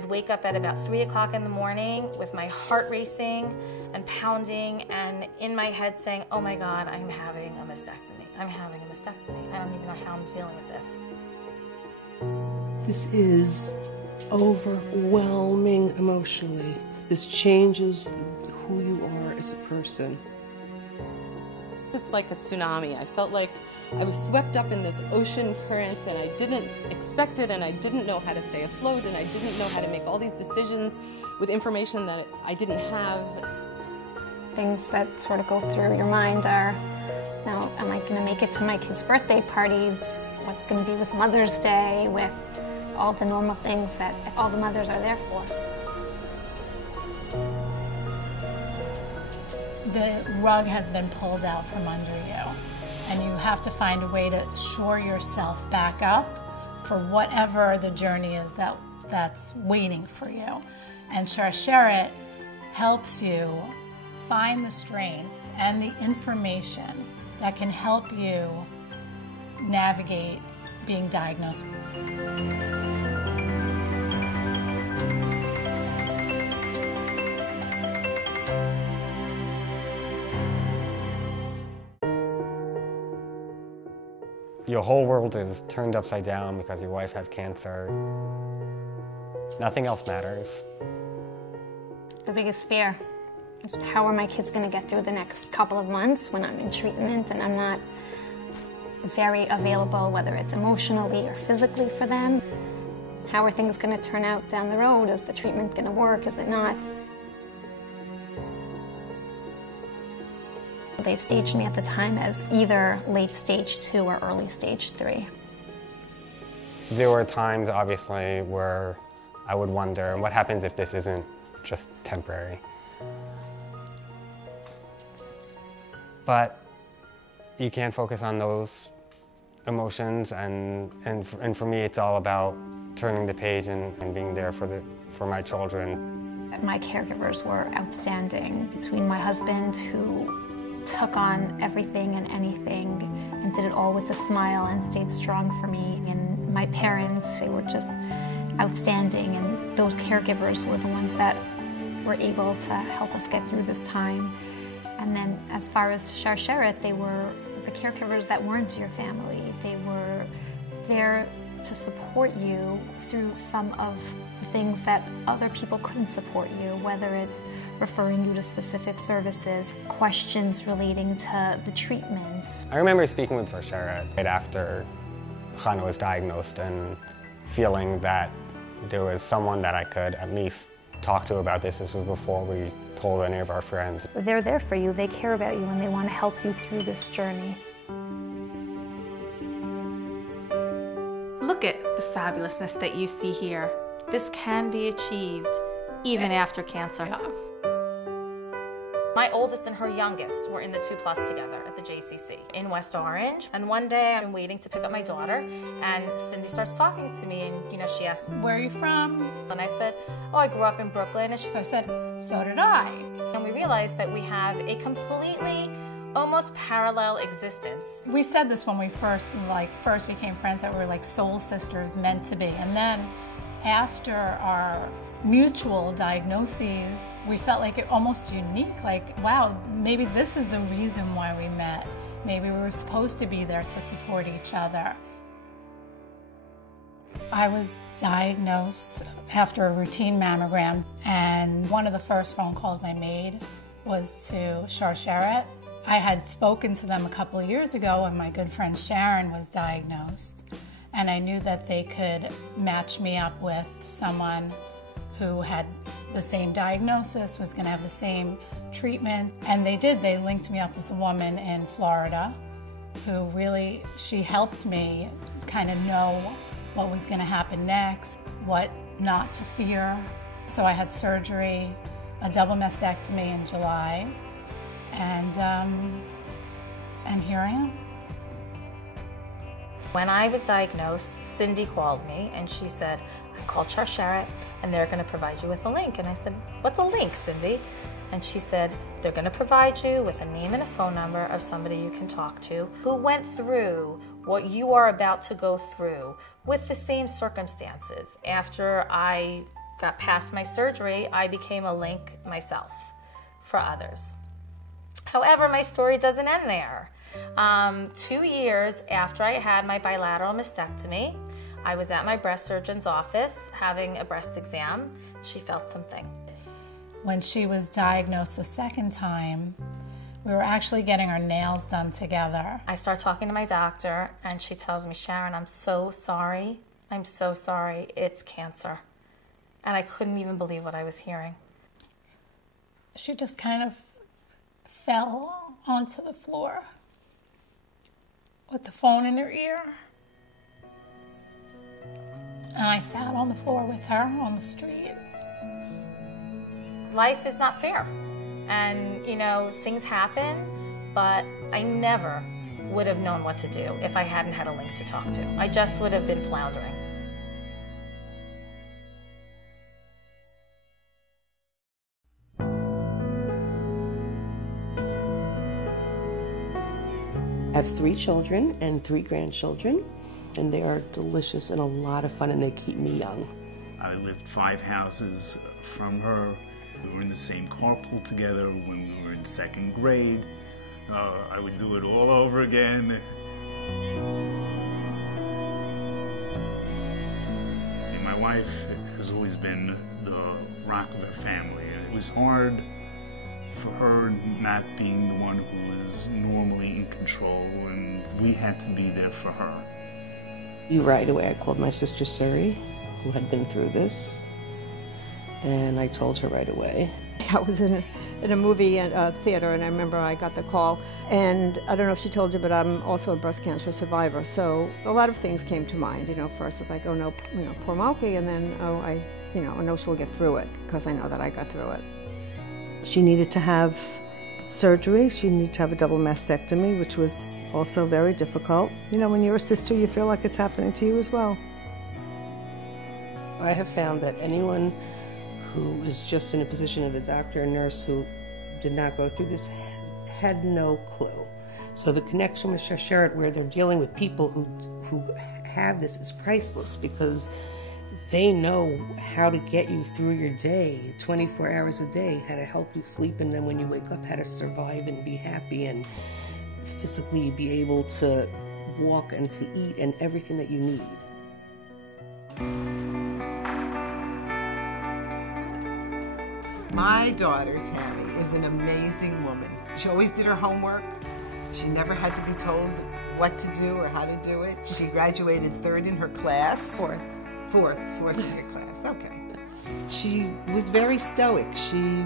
I'd wake up at about 3 o'clock in the morning with my heart racing and pounding and in my head saying, oh my God, I'm having a mastectomy. I'm having a mastectomy. I don't even know how I'm dealing with this. This is overwhelming emotionally. This changes who you are as a person. It's like a tsunami. I felt like I was swept up in this ocean current and I didn't expect it and I didn't know how to stay afloat and I didn't know how to make all these decisions with information that I didn't have. Things that sort of go through your mind are, now, am I going to make it to my kids' birthday parties? What's going to be with Mother's Day, with all the normal things that all the mothers are there for? The rug has been pulled out from under you, and you have to find a way to shore yourself back up for whatever the journey is that's waiting for you. And Sharsheret helps you find the strength and the information that can help you navigate being diagnosed. Your whole world is turned upside down because your wife has cancer. Nothing else matters. The biggest fear is, how are my kids going to get through the next couple of months when I'm in treatment and I'm not very available, whether it's emotionally or physically for them? How are things going to turn out down the road? Is the treatment going to work? Is it not? They staged me at the time as either late stage 2 or early stage 3. There were times, obviously, where I would wonder, what happens if this isn't just temporary? But you can't focus on those emotions, and for me, it's all about turning the page and being there for my children. My caregivers were outstanding. Between my husband, who took on everything and anything and did it all with a smile and stayed strong for me, and my parents, who were just outstanding, and those caregivers were the ones that were able to help us get through this time. And then as far as Sharsheret, they were the caregivers that weren't your family. They were there to support you through some of the things that other people couldn't support you, whether it's referring you to specific services, questions relating to the treatments. I remember speaking with Sharsheret right after Hannah was diagnosed and feeling that there was someone that I could at least talk to about this. This was before we told any of our friends. They're there for you, they care about you, and they want to help you through this journey. Look at the fabulousness that you see here. This can be achieved even after cancer. Yeah. My oldest and her youngest were in the 2+ together at the JCC in West Orange. And one day I'm waiting to pick up my daughter, and Cindy starts talking to me, and she asked, Where are you from? and I said, oh, I grew up in Brooklyn. And she So I said, so did I. and we realized that we have a completely, almost parallel existence. We said this when we first became friends, that we were like soul sisters meant to be. And then after our mutual diagnoses, we felt like it almost unique, like, wow, maybe this is the reason why we met. Maybe we were supposed to be there to support each other. I was diagnosed after a routine mammogram, and one of the first phone calls I made was to Sharsheret. I had spoken to them a couple of years ago when my good friend Sharon was diagnosed, and I knew that they could match me up with someone who had the same diagnosis, was going to have the same treatment, and they did. They linked me up with a woman in Florida who really, she helped me kind of know what was going to happen next, what not to fear. So I had surgery, a double mastectomy in July, and here I am. When I was diagnosed, Cindy called me and she said, I called Sharsheret and they're going to provide you with a link. And I said, what's a link, Cindy? And she said, they're going to provide you with a name and a phone number of somebody you can talk to who went through what you are about to go through with the same circumstances. After I got past my surgery, I became a link myself for others. However, my story doesn't end there. 2 years after I had my bilateral mastectomy, I was at my breast surgeon's office having a breast exam. She felt something. When she was diagnosed the second time, we were actually getting our nails done together. I start talking to my doctor, and she tells me, Sharon, I'm so sorry. I'm so sorry. It's cancer. And I couldn't even believe what I was hearing. She just kind of fell onto the floor with the phone in her ear. And I sat on the floor with her on the street. Life is not fair. And, you know, things happen, but I never would have known what to do if I hadn't had a link to talk to. I just would have been floundering. I have 3 children and 3 grandchildren, and they are delicious and a lot of fun, and they keep me young. I lived 5 houses from her. We were in the same carpool together when we were in 2nd grade. I would do it all over again. My wife has always been the rock of her family. It was hard for her not being the one who was normally in control, and we had to be there for her. Right away, I called my sister Suri, who had been through this, and I told her right away. I was in a movie theater, and I remember I got the call, and I don't know if she told you, but I'm also a breast cancer survivor, so a lot of things came to mind. You know, first it's like, oh no, you know, poor Malky, and then, oh, I know she'll get through it, because I know that I got through it. She needed to have surgery. She needed to have a double mastectomy, which was also very difficult. You know, when you're a sister, you feel like it's happening to you as well. I have found that anyone who is just in a position of a doctor or nurse who did not go through this had no clue. So the connection with Sharsheret, where they're dealing with people who have this, is priceless, because they know how to get you through your day, 24 hours a day, how to help you sleep, and then when you wake up, how to survive and be happy and physically be able to walk and to eat and everything that you need. My daughter, Tammy, is an amazing woman. She always did her homework. She never had to be told what to do or how to do it. She graduated 3rd in her class. 4th in her class, okay. She was very stoic. She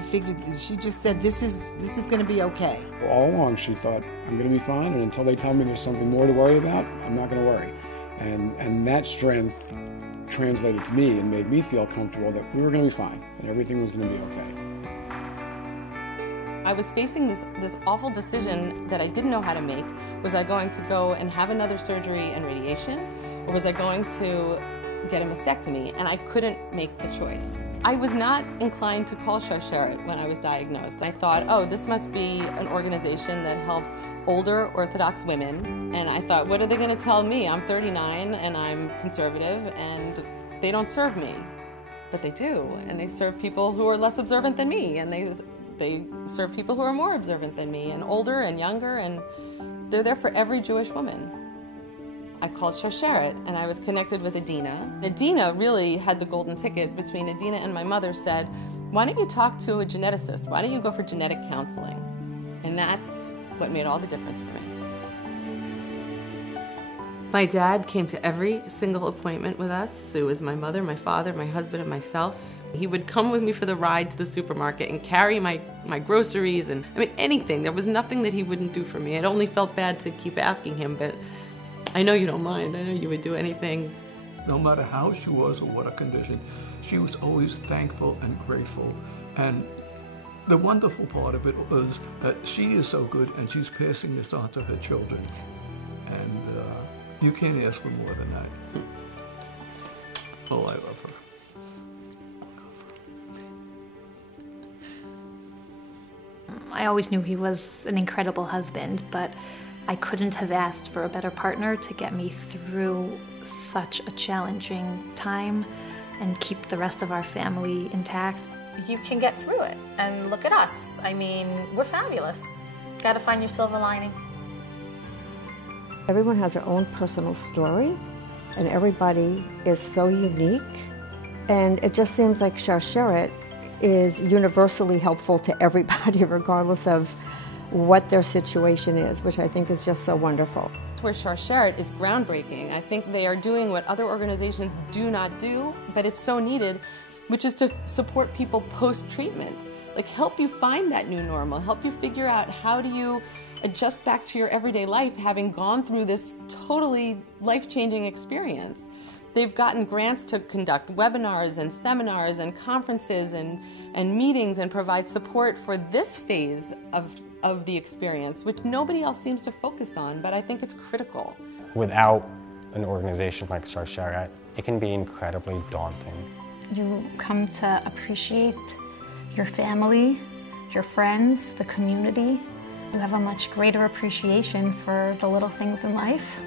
figured, she just said, this is going to be okay. All along she thought, I'm going to be fine, and until they tell me there's something more to worry about, I'm not going to worry. And that strength translated to me and made me feel comfortable that we were going to be fine and everything was going to be okay. I was facing this awful decision that I didn't know how to make. Was I going to go and have another surgery and radiation, or was I going to get a mastectomy? And I couldn't make the choice. I was not inclined to call Sharsheret when I was diagnosed. I thought, oh, this must be an organization that helps older Orthodox women. And I thought, what are they going to tell me? I'm 39 and I'm conservative and they don't serve me. But they do, and they serve people who are less observant than me, and they serve people who are more observant than me, and older and younger, and they're there for every Jewish woman. I called Sharsheret, and I was connected with Adina. Adina really had the golden ticket. Between Adina and my mother said, why don't you talk to a geneticist? Why don't you go for genetic counseling? And that's what made all the difference for me. My dad came to every single appointment with us. It was my mother, my father, my husband, and myself. He would come with me for the ride to the supermarket and carry my groceries and, I mean, anything. There was nothing that he wouldn't do for me. It only felt bad to keep asking him, but I know you don't mind. I know you would do anything. No matter how she was or what her condition, she was always thankful and grateful. And the wonderful part of it was that she is so good and she's passing this on to her children. And you can't ask for more than that. Oh, I love her. I always knew he was an incredible husband, but I couldn't have asked for a better partner to get me through such a challenging time. and keep the rest of our family intact. You can get through it, and look at us. I mean, we're fabulous. Got to find your silver lining. Everyone has their own personal story, and everybody is so unique. And it just seems like Sharsheret is universally helpful to everybody, regardless of what their situation is, which I think is just so wonderful. Where Sharsheret is groundbreaking. I think they are doing what other organizations do not do, but it's so needed, which is to support people post-treatment. Like, help you find that new normal, help you figure out how do you adjust back to your everyday life having gone through this totally life-changing experience. They've gotten grants to conduct webinars and seminars and conferences and meetings and provide support for this phase of the experience, which nobody else seems to focus on, but I think it's critical. Without an organization like Sharsheret, it can be incredibly daunting. You come to appreciate your family, your friends, the community. You have a much greater appreciation for the little things in life,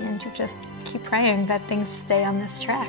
and you just keep praying that things stay on this track.